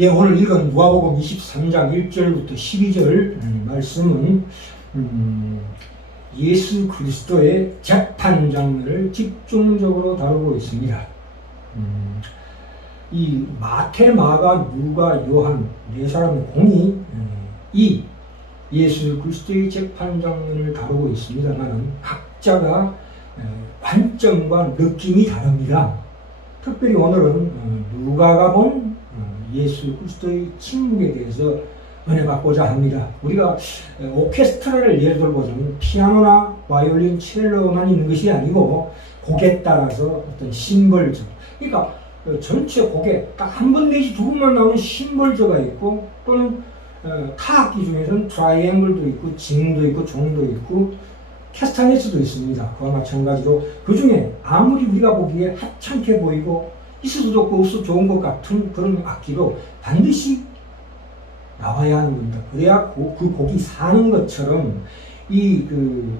예, 오늘 읽은 누가복음 23장 1절부터 12절 음, 말씀은 음, 예수 그리스도의 재판 장면을 집중적으로 다루고 있습니다. 음, 이 마태, 마가, 누가, 요한 네 사람의 공이 음, 이 예수 그리스도의 재판 장면을 다루고 있습니다만 각자가 에, 관점과 느낌이 다릅니다. 특별히 오늘은 어, 누가가 본 어, 예수 그리스도의 침묵에 대해서 은혜 받고자 합니다. 우리가 에, 오케스트라를 예를 들어보자면 피아노나 바이올린, 첼로만 있는 것이 아니고 곡에 따라서 어떤 심벌적 그러니까 그 전체 곡에 딱 한 번 내지 두 번만 나오는 심벌저가 있고 또는 어, 타악기 중에서는 트라이앵글도 있고 징도 있고 종도 있고 캐스타네스도 있습니다. 그와 마찬가지로 그 중에 아무리 우리가 보기에 하찮게 보이고 있을 수도 없고 없어 좋은 것 같은 그런 악기도 반드시 나와야 하는 겁니다. 그래야 그, 그 곡이 사는 것처럼 이 그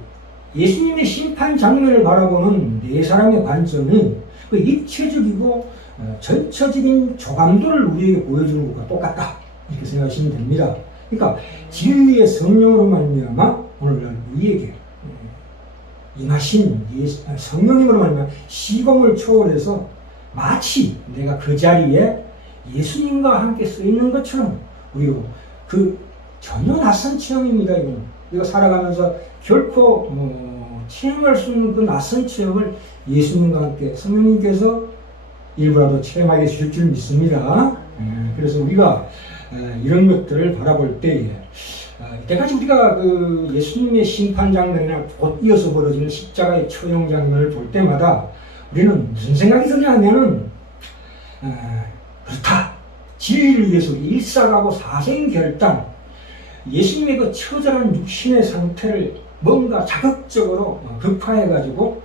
예수님의 심판 장면을 바라보는 네 사람의 관점이 그 입체적이고 어, 전처적인 조감도를 우리에게 보여주는 것과 똑같다 이렇게 생각하시면 됩니다. 그러니까 진리의 성령으로 말미암아 오늘날 우리에게 예, 임하신 아니, 성령님으로 말미암아 시공을 초월해서 마치 내가 그 자리에 예수님과 함께 써 있는 것처럼 우리가 그 전혀 낯선 체험입니다. 이건 우리가 살아가면서 결코 뭐 체험할 수 없는 그 낯선 체험을 예수님과 함께 성령님께서 일부라도 체험하게 주실 줄 믿습니다. 예, 그래서 우리가 에, 이런 것들을 바라볼 때에 아, 이때까지 우리가 그 예수님의 심판 장면이나 곧 이어서 벌어지는 십자가의 처형 장면을 볼 때마다 우리는 무슨 생각이 드냐 하면은 에, 그렇다. 진리를 위해서 일사하고 사생결단 예수님의 그 처절한 육신의 상태를 뭔가 자극적으로 어, 극화해가지고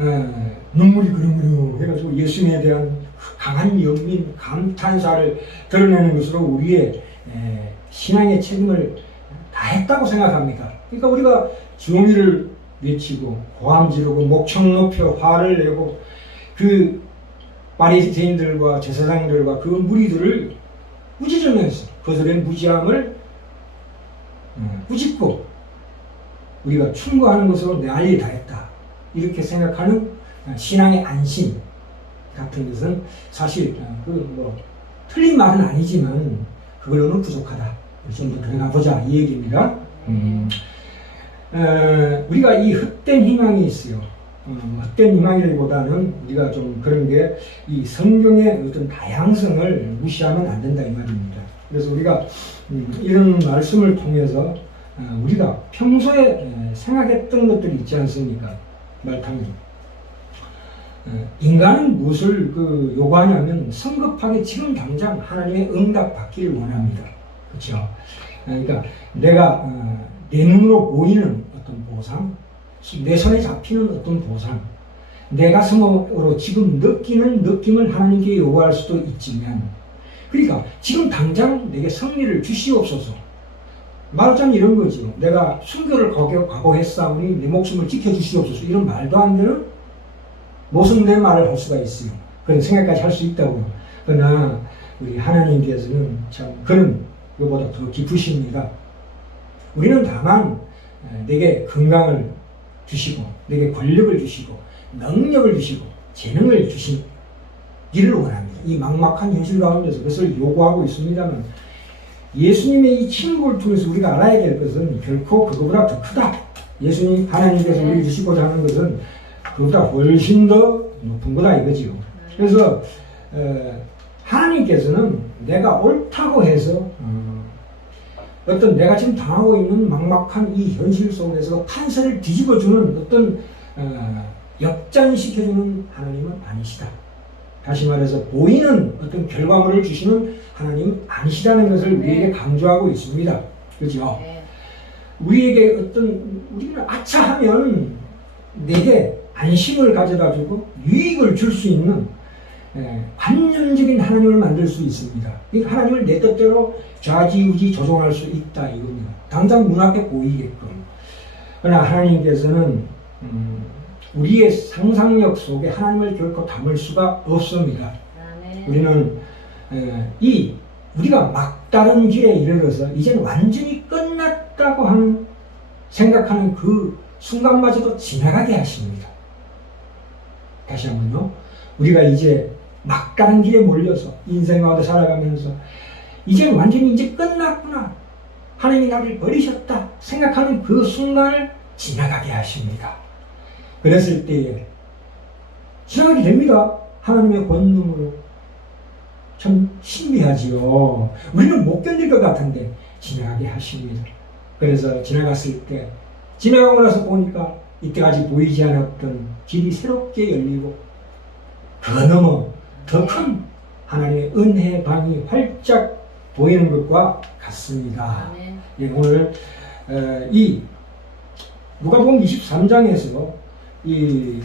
에, 눈물이 그릉그릉 해가지고 예수님에 대한 강한 연민, 감탄사를 드러내는 것으로 우리의 에, 신앙의 책임을 다했다고 생각합니다. 그러니까 우리가 정의를 외치고 고함 지르고 목청 높여 화를 내고 그 바리새인들과 제사장들과 그 무리들을 꾸짖으면서 그들의 무지함을 음, 꾸짖고 우리가 충고하는 것으로 내할일다 했다. 이렇게 생각하는 신앙의 안심 같은 것은 사실 그뭐 틀린 말은 아니지만 그걸로는 부족하다. 좀 더 들어가 보자 이 얘기입니다. 음, 에, 우리가 이 헛된 희망이 있어요. 어, 헛된 희망이라기보다는 우리가 좀 그런 게 이 성경의 어떤 다양성을 무시하면 안 된다 이 말입니다. 그래서 우리가 음, 이런 말씀을 통해서 어, 우리가 평소에 에, 생각했던 것들이 있지 않습니까? 말타면 어, 인간은 무엇을 그 요구하냐면 성급하게 지금 당장 하나님의 응답 받기를 원합니다. 그렇죠? 그러니까 내가 어, 내 눈으로 보이는 어떤 보상, 내 손에 잡히는 어떤 보상, 내 가슴으로 지금 느끼는 느낌을 하나님께 요구할 수도 있지만, 그러니까 지금 당장 내게 승리를 주시옵소서. 말하자면 이런 거죠. 내가 순교를 각오했사오니 내 목숨을 지켜주시옵소서. 이런 말도 안 되는 모순된 말을 할 수가 있어요. 그런 생각까지 할 수 있다고요. 그러나 우리 하나님께서는 참 그런 것보다 더 깊으십니다. 우리는 다만 내게 건강을 주시고 내게 권력을 주시고 능력을 주시고 재능을 주시기를 원합니다. 이 막막한 현실 가운데서 그것을 요구하고 있습니다만 예수님의 이 친구를 통해서 우리가 알아야 될 것은 결코 그거보다 더 크다. 예수님 하나님께서 우리 주시고자 하는 것은 그보다 훨씬 더 높은 거다 이거지요. 그래서 어, 하나님께서는 내가 옳다고 해서 어, 어떤 내가 지금 당하고 있는 막막한 이 현실 속에서 판세를 뒤집어주는 어떤 어, 역전시켜주는 하나님은 아니시다. 다시 말해서 보이는 어떤 결과물을 주시는 하나님 아니시다는 것을 우리에게 강조하고 있습니다. 그렇죠? 네. 우리에게 어떤 우리는 아차하면 내게 안심을 가져다주고 유익을 줄 수 있는 예, 관념적인 하나님을 만들 수 있습니다. 이 하나님을 내 뜻대로 좌지우지 조종할 수 있다 이겁니다. 당장 눈앞에 보이게끔. 그러나 하나님께서는 음, 우리의 상상력 속에 하나님을 결코 담을 수가 없습니다. 우리는 에, 이 우리가 막다른 길에 이르러서 이제는 완전히 끝났다고 하는 생각하는 그 순간마저도 지나가게 하십니다. 다시 한번요. 우리가 이제 막다른 길에 몰려서 인생 가운데 살아가면서 이제는 완전히 이제 끝났구나. 하나님이 나를 버리셨다. 생각하는 그 순간을 지나가게 하십니다. 그랬을 때에 지나가게 됩니다. 하나님의 권능으로. 참 신비하지요. 우리는 못 견딜 것 같은데 지나가게 하십니다. 그래서 지나갔을 때 지나가고 나서 보니까 이때까지 보이지 않았던 길이 새롭게 열리고 그 너머 더 큰 하나님의 은혜 방이 활짝 보이는 것과 같습니다. 예, 오늘 에, 이 누가복음 23장에서 이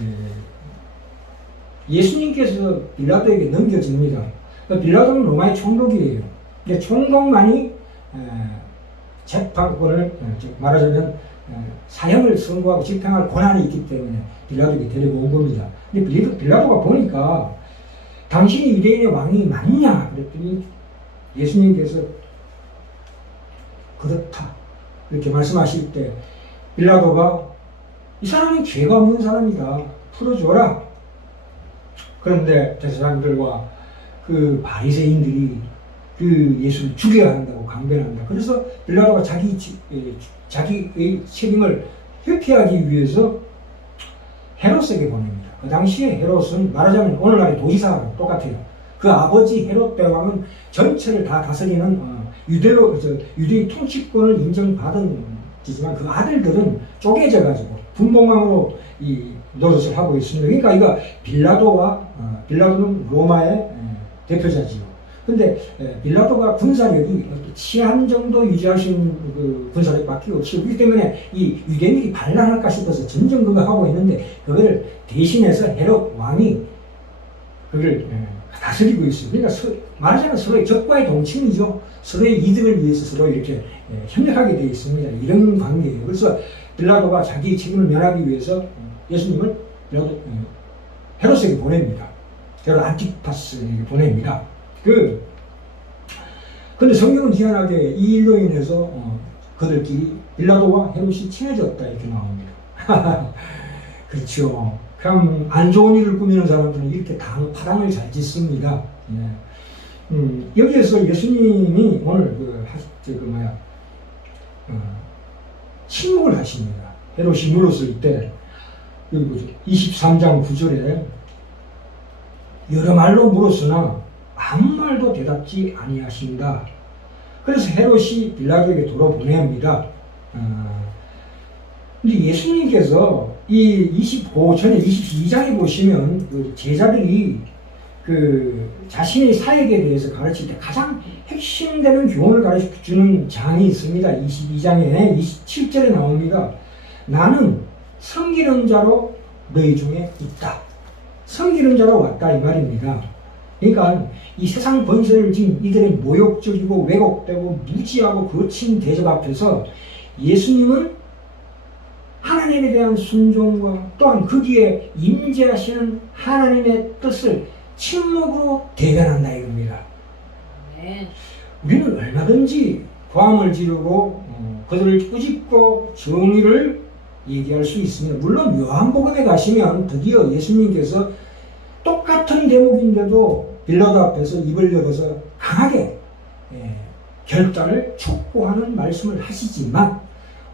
예수님께서 빌라도에게 넘겨집니다. 그 빌라도는 로마의 총독이에요. 근데 총독만이 에, 재판권을 에, 즉 말하자면 에, 사형을 선고하고 집행할 권한이 있기 때문에 빌라도에게 데리고 온 겁니다. 근데 빌라도, 빌라도가 보니까 당신이 유대인의 왕이 맞냐? 그랬더니 예수님께서 그렇다. 이렇게 말씀하실 때 빌라도가 이 사람은 죄가 없는 사람이다. 풀어줘라. 그런데 제사장들과 그 바리새인들이 그 예수를 죽여야 한다고 강변한다. 그래서 빌라도가 자기 지- 에, 자기의 책임을 회피하기 위해서 헤롯에게 보냅니다 그 당시에 헤롯은 말하자면 오늘날의 도지사하고 똑같아요 그 아버지 헤롯 대왕은 전체를 다 다스리는 어, 유대로 저 유대의 통치권을 인정받은 지만 그 아들들은 쪼개져 가지고 분봉왕으로 이 노릇을 하고 있습니다. 그러니까 이거 빌라도와 어, 빌라도는 로마의 에, 대표자지요. 근데 에, 빌라도가 군사력이 치안 정도 있는 그 군사력밖에 없이 그렇기 때문에 이 유대인들이 반란할까 싶어서 전전 그거 하고 있는데 그걸 대신해서 헤롯 왕이 그걸 에, 다스리고 있어요. 그러니까 서, 말하자면 서로의 적과의 동침이죠. 서로의 이득을 위해서 서로 이렇게 예, 협력하게 되어 있습니다. 이런 관계예요. 그래서 빌라도가 자기 책임을 면하기 위해서 어, 예수님을 헤롯에게 보냅니다. 헤롯 안티파스에게 보냅니다. 그 근데 성경은 희한하게 이 일로 인해서 어, 그들끼리 빌라도와 헤롯이 친해졌다 이렇게 나옵니다. 그렇죠. 그냥 안 좋은 일을 꾸미는 사람들은 이렇게 당, 파랑을 잘 짓습니다. 예. 음, 여기에서 예수님이 오늘 그, 하, 저, 그 뭐야, 어, 침묵을 하십니다. 헤롯이 물었을 때, 여기 보죠. 23장 9절에 여러 말로 물었으나 아무 말도 대답지 아니하신다. 그래서 헤롯이 빌라도에게 돌아보냅니다. 어, 근데 예수님께서 이 25, 전에 22장에 보시면 그 제자들이 그 자신의 사역에 대해서 가르칠 때 가장 핵심되는 교훈을 가르쳐 주는 장이 있습니다. 22장에 27절에 나옵니다. 나는 섬기는 자로 너희 중에 있다. 섬기는 자로 왔다 이 말입니다. 그러니까 이 세상 번세를 진 이들의 모욕적이고 왜곡되고 무지하고 거친 대접 앞에서 예수님은 하나님에 대한 순종과 또한 거기에 임재하시는 하나님의 뜻을 침묵으로 대변한다 이겁니다. 아멘. 우리는 얼마든지 고함을 지르고 어, 그들을 꾸짖고 정의를 얘기할 수 있습니다. 물론 요한복음에 가시면 드디어 예수님께서 똑같은 대목인데도 빌라도 앞에서 입을 열어서 강하게 예, 결단을 촉구하는 말씀을 하시지만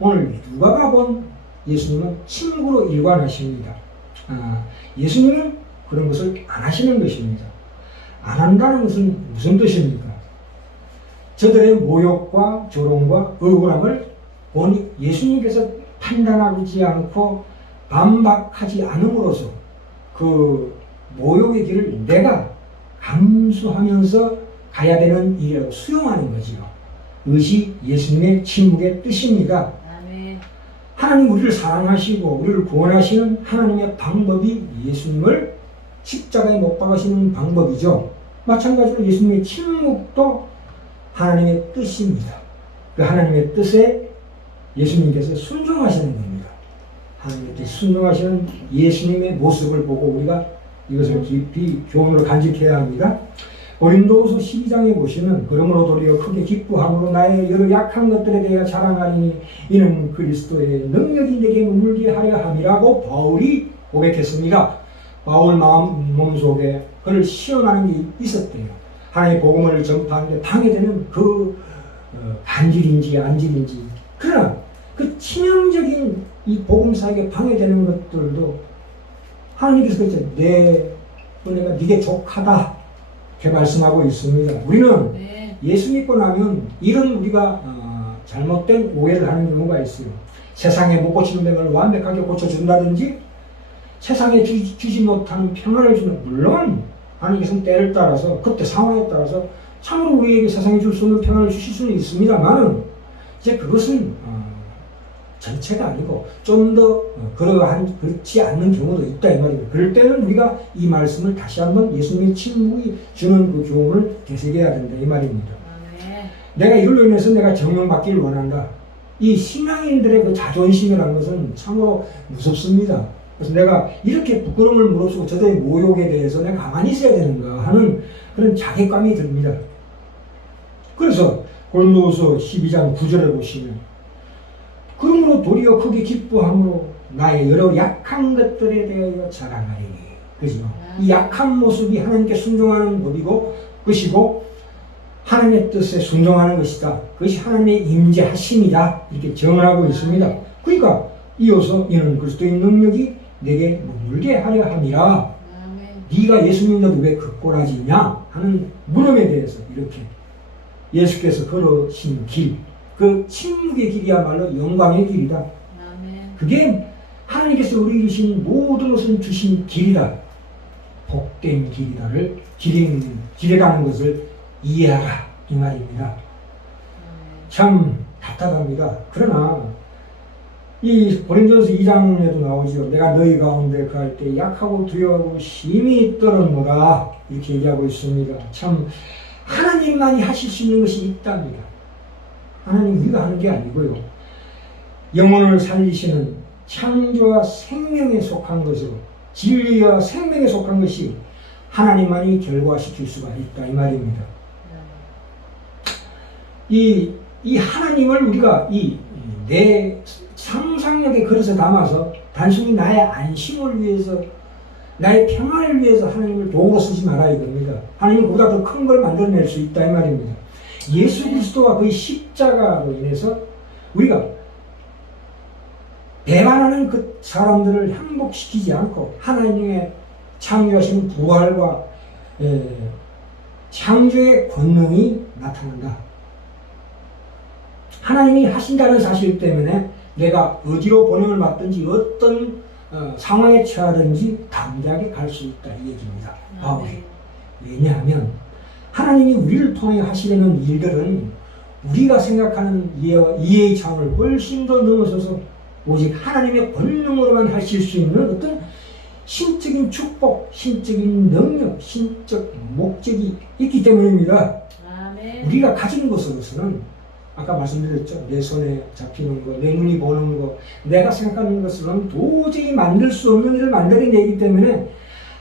오늘 누가가 본 예수님은 침묵으로 일관하십니다. 아, 예수님은 그런 것을 안 하시는 것입니다. 안 한다는 것은 무슨 뜻입니까? 저들의 모욕과 조롱과 억울함을 보니 예수님께서 판단하지 않고 반박하지 않음으로써 그 모욕의 길을 내가 감수하면서 가야 되는 일이라고 수용하는 거지요. 이것이 예수님의 침묵의 뜻입니다. 아멘. 하나님 우리를 사랑하시고 우리를 구원하시는 하나님의 방법이 예수님을 십자가에 못 박으시는 방법이죠. 마찬가지로 예수님의 침묵도 하나님의 뜻입니다. 그 하나님의 뜻에 예수님께서 순종하시는 겁니다. 하나님의 뜻 순종하시는 예수님의 모습을 보고 우리가 이것을 깊이 교훈으로 간직해야 합니다. 고린도후서 12장에 보시면 그러므로 도리어 크게 기뻐함으로 나의 여러 약한 것들에 대하여 자랑하리니 이는 그리스도의 능력이 내게 물게 하려 함이라고 바울이 고백했습니다. 바울 마음 몸속에 그를 시험하는 게 있었대요. 하나님의 복음을 전파하는데 방해되는 그 어, 간질인지 안질인지 그러나 그 치명적인 이 복음사에게 방해되는 것들도 하나님께서 그랬죠. 내 은혜가 네게 족하다 이렇게 말씀하고 있습니다. 우리는 네. 예수 믿고 나면 이런 우리가 어, 잘못된 오해를 하는 경우가 있어요. 세상에 못 고치는 병을 완벽하게 고쳐준다든지 세상에 주, 주지 못하는 평안을 주는 물론 하나님께서는 때를 따라서 그때 상황에 따라서 참으로 우리에게 세상에 줄 수 없는 평안을 주실 수는 있습니다만은 이제 그것은 어, 전체가 아니고 좀더 어, 그러한 그렇지 않는 경우도 있다 이 말입니다. 그럴 때는 우리가 이 말씀을 다시 한번 예수님의 침묵이 주는 그 교훈을 되새겨야 된다 이 말입니다. 아멘. 내가 이걸로 인해서 내가 정명받기를 원한다. 이 신앙인들의 그 자존심이라는 것은 참으로 무섭습니다. 그래서 내가 이렇게 부끄러움을 무릅쓰고 저들의 모욕에 대해서 내가 가만히 있어야 되는가 하는 그런 자괴감이 듭니다. 그래서 고린도후서 12장 9절에 보시면 그러므로 도리어 크게 기뻐함으로 나의 여러 약한 것들에 대하여 자랑하리니 그죠? 이 약한 모습이 하나님께 순종하는 법이고 것이고 하나님의 뜻에 순종하는 것이다. 그것이 하나님의 임재하심이다. 이렇게 정언하고 있습니다. 그러니까 이어서 이는 그리스도의 능력이 내게 머물게 하려 함이라. 네가 예수 믿는데 왜 극골하지냐 하는 물음에 대해서 이렇게 예수께서 걸으신 길, 그 침묵의 길이야말로 영광의 길이다. 아멘. 그게 하나님께서 우리에게 주신 모든 것을 주신 길이다. 복된 길이다를 길이, 길이라는 것을 이해하라 이 말입니다. 아멘. 참 답답합니다. 그러나 이 고린도서 2장에도 나오죠. 내가 너희 가운데 그할 때 약하고 두려워하고 심히 떨었노라 이렇게 얘기하고 있습니다. 참 하나님만이 하실 수 있는 것이 있답니다. 하나님 우리가 하는 게 아니고요. 영혼을 살리시는 창조와 생명에 속한 것으로 진리와 생명에 속한 것이 하나님만이 결과시킬 수가 있다 이 말입니다. 이, 이 하나님을 우리가 이 내 상상력의 그릇에 담아서 단순히 나의 안심을 위해서 나의 평안을 위해서 하나님을 도구로 쓰지 마라 이겁니다. 하나님은 그보다 더 큰 걸 만들어낼 수 있다 이 말입니다. 예수 그리스도와 그의 십자가로 인해서 우리가 배반하는 그 사람들을 항복시키지 않고 하나님의 창조하신 부활과 에, 창조의 권능이 나타난다. 하나님이 하신다는 사실 때문에 내가 어디로 보냄을 받든지 어떤 어, 상황에 처하든지 담대하게 갈 수 있다 이 얘기입니다. 바울이. 아멘. 왜냐하면 하나님이 우리를 통해 하시려는 일들은 우리가 생각하는 이해와 이해의 차원을 훨씬 더 넘어서서 오직 하나님의 권능으로만 하실 수 있는 어떤 신적인 축복, 신적인 능력, 신적 목적이 있기 때문입니다. 아멘. 우리가 가진 것으로서는 아까 말씀드렸죠. 내 손에 잡히는 거, 내 눈이 보는 거, 내가 생각하는 것으로는 도저히 만들 수 없는 일을 만들어내기 때문에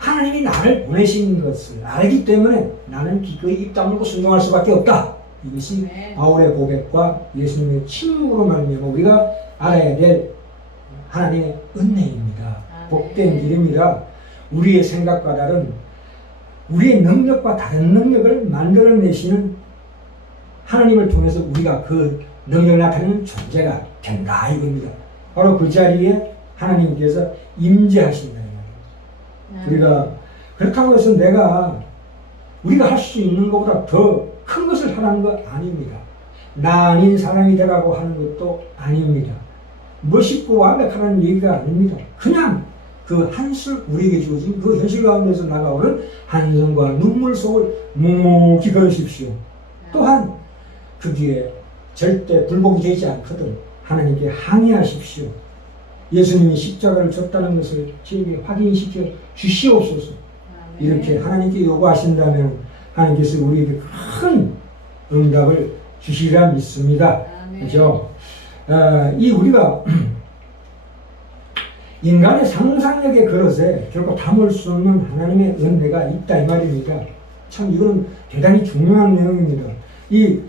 하나님이 나를 보내신 것을 알기 때문에 나는 기꺼이 입 다물고 순종할 수밖에 없다. 이것이 네. 바울의 고백과 예수님의 침묵으로 말미암아 우리가 알아야 될 하나님의 은혜입니다. 아멘. 복된 길입니다. 우리의 생각과 다른 우리의 능력과 다른 능력을 만들어내시는 하나님을 통해서 우리가 그 능력을 나타내는 존재가 된다 이겁니다. 바로 그 자리에 하나님께서 임재하신다. 이 말입니다. 우리가 그렇다고 해서 내가 우리가 할 수 있는 것보다 더 큰 것을 하라는 거 아닙니다. 나 아닌 사람이 되라고 하는 것도 아닙니다. 멋있고 완벽하다는 얘기가 아닙니다. 그냥 그 한술 우리에게 주어진 그 현실 가운데서 나가오는 한숨과 눈물 속을 묵묵히 걸으십시오. 또한 거기에 절대 불복이 되지 않거든 하나님께 항의하십시오. 예수님이 십자가를 졌다는 것을 저에게 확인시켜 주시옵소서. 이렇게 하나님께 요구하신다면 하나님께서 우리에게 큰 응답을 주시리라 믿습니다. 그죠? 어, 이 우리가 인간의 상상력의 그릇에 결코 담을 수 없는 하나님의 은혜가 있다 이 말입니다. 참 이건 대단히 중요한 내용입니다. 이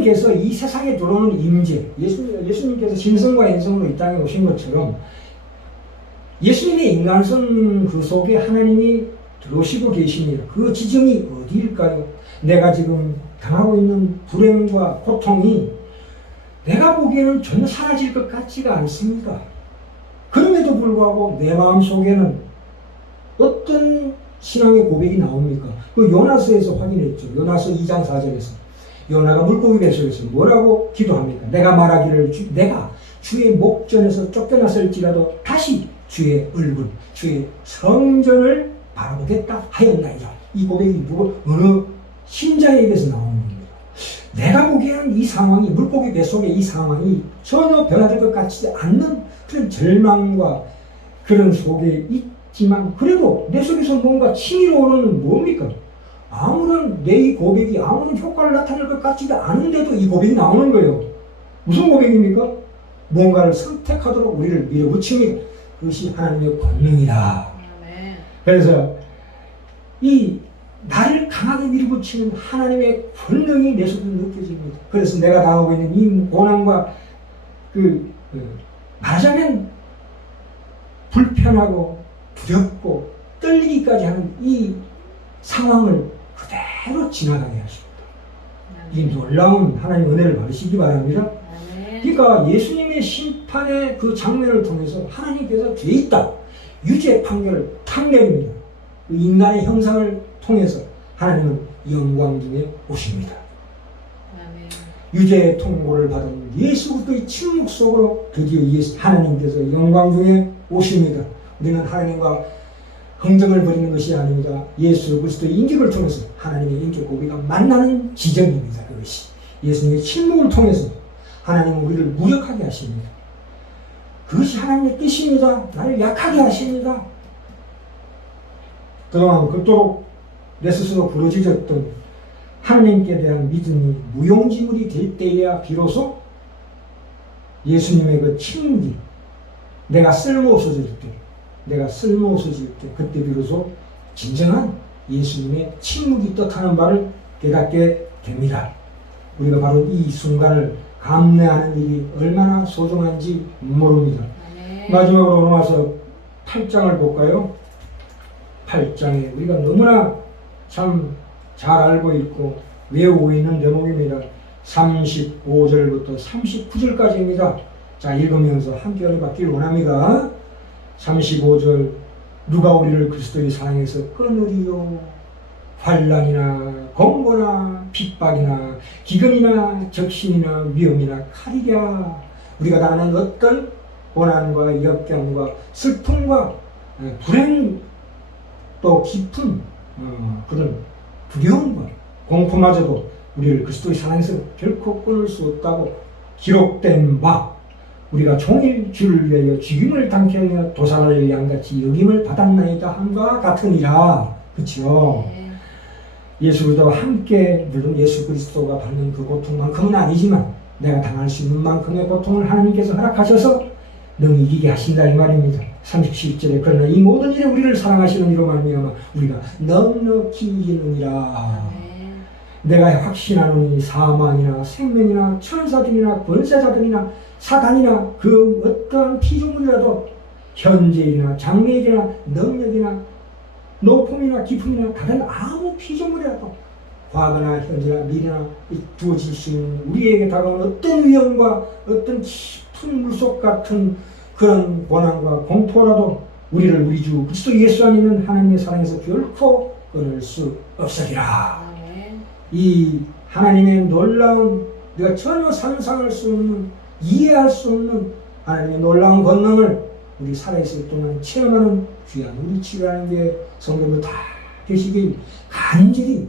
하나님께서 이 세상에 들어오는 임재, 예수님, 예수님께서 신성과 인성으로 이 땅에 오신 것처럼 예수님의 인간성 그 속에 하나님이 들어오시고 계십니다. 그 지점이 어디일까요? 내가 지금 당하고 있는 불행과 고통이 내가 보기에는 전혀 사라질 것 같지가 않습니다. 그럼에도 불구하고 내 마음 속에는 어떤 신앙의 고백이 나옵니까? 그 요나서에서 확인했죠. 요나서 2장 4절에서. 요나가 물고기 뱃속에서 뭐라고 기도합니까? 내가 말하기를 주, 내가 주의 목전에서 쫓겨났을지라도 다시 주의 얼굴, 주의 성전을 바라보겠다 하였나이다. 이 고백이 누구 어느 신자에게서 나오는 겁니다. 내가 보기에는 이 상황이 물고기 뱃속의 이 상황이 전혀 변화될 것 같지 않는 그런 절망과 그런 속에 있지만 그래도 내 속에서 뭔가 치밀어 오르는 뭡니까? 아무런 내 이 고백이 아무런 효과를 나타낼 것 같지도 않은데도 이 고백이 나오는 거예요. 무슨 고백입니까? 뭔가를 선택하도록 우리를 밀어붙이니 그것이 하나님의 권능이다. 그래서 이 나를 강하게 밀어붙이는 하나님의 권능이 내 속에 느껴집니다. 그래서 내가 당하고 있는 이 고난과 그, 그 말하자면 불편하고 두렵고 떨리기까지 하는 이 상황을 그대로 지나가게 하십니다. 이. 놀라운 하나님 은혜를 받으시기 바랍니다. 그러니까 예수님의 심판의 그 장면을 통해서 하나님께서 죄 있다 유죄 판결을 탁 내립니다. 그 인간의 형상을 통해서 하나님은 영광 중에 오십니다. 유죄의 통고를 받은 예수 그리스도의 침묵 속으로 드디어 예수 하나님께서 영광 중에 오십니다. 우리는 하나님과 흥정을 벌이는 것이 아닙니다. 예수 그리스도의 인격을 통해서 하나님의 인격 고비가 만나는 지점입니다. 그것이 예수님의 침묵을 통해서 하나님은 우리를 무력하게 하십니다. 그것이 하나님의 뜻입니다. 나를 약하게 하십니다. 그동안 그토록 내 스스로 부러지졌던 하나님께 대한 믿음이 무용지물이 될 때에야 비로소 예수님의 그 침묵이 내가 쓸모없어질 때, 내가 쓸모 없어질 때, 그때 비로소 진정한 예수님의 침묵이 뜻하는 바를 깨닫게 됩니다. 우리가 바로 이 순간을 감내하는 일이 얼마나 소중한지 모릅니다. 아멘. 마지막으로 넘어와서 8장을 볼까요? 8장에 우리가 너무나 참 잘 알고 있고 외우고 있는 대목입니다. 35절부터 39절까지입니다. 자, 읽으면서 함께 열받길 원합니다. 35절 누가 우리를 그리스도의 사랑에서 끊으리요? 환란이나 공고나 핍박이나 기근이나 적신이나 위험이나 칼이랴 우리가 당하는 어떤 고난과 역경과 슬픔과 어, 불행 또 깊은 어, 그런 두려움과 공포마저도 우리를 그리스도의 사랑에서 결코 끊을 수 없다고 기록된 바 우리가 종일 주를 위하여 죽임을 당케 하여 도살을 양같이 여김을 받았나이다 함과 같으니라 그치요 아멘. 예수 그리스도와 함께 물론 예수 그리스도가 받는 그 고통만큼은 아니지만 내가 당할 수 있는 만큼의 고통을 하나님께서 허락하셔서 능히 이기게 하신다 이 말입니다. 37절에 그러나 이 모든 일에 우리를 사랑하시는 이로 말미암아 우리가 넉넉히 이기느니라. 내가 확신하노니 사망이나 생명이나 천사들이나 권세자들이나 사단이나 그 어떠한 피조물이라도 현재일이나 장래일이나 능력이나 높음이나 깊음이나 다른 아무 피조물이라도 과거나 현재나 미래나 이 주어질 수 있는 우리에게 다가오는 어떤 위험과 어떤 깊은 물속 같은 그런 고난과 공포라도 우리를 우리 주 그리스도 예수 안에 있는 하나님의 사랑에서 결코 끊을 수 없으리라. 이 하나님의 놀라운 내가 전혀 상상할 수 없는 이해할 수 없는 하나님의 놀라운 권능을 우리 살아있을 동안 체험하는 귀한 우리 치유하는 게 성도들 다 되시길 간절히